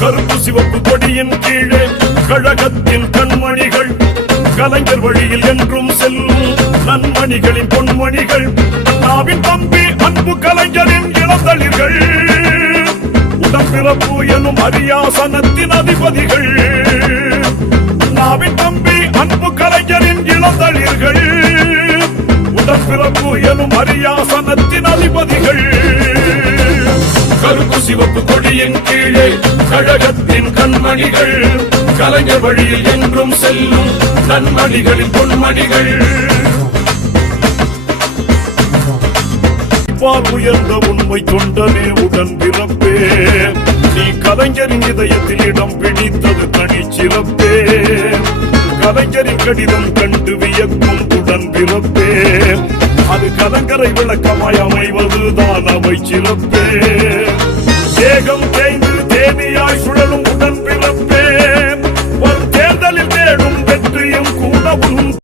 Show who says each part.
Speaker 1: கொடியின் கீழே கழகத்தின் கண்மணிகள் கலைஞர் வழியில் என்றும் செல்லும் நன்மணிகளின் பொன்மணிகள் நாவின் தம்பி அன்பு கலைஞரின் இளந்தளிர்கள். உடம்பிறப்பு எனும் அரியாசனத்தின் அதிபதிகள் நாவின் தம்பி அன்பு கலைஞரின் இளந்தளிர்கள். உடம்பிறப்பு எனும் அரியாசனத்தின் அதிபதிகள். கருப்பு சிவப்பு கொடியின் கீழே கழகத்தின் கண்மணிகள் கலைஞர் வழியில் என்றும் செல்லும் கண்மணிகளின் பொன்மணிகள். உயர்ந்த உண்மை தொண்டனே உடன் பிறப்பே. நீ கலைஞரின் இதயத்தில் இடம் பிடித்தது தனிச்சிறப்பே கலைஞரின் கடிதம் கண்டு வியக்கும் உடன் பிறப்பே. அது கலங்கரை விளக்கமாய் அமைவதுதான் அவை சிறப்பே. ஏகம்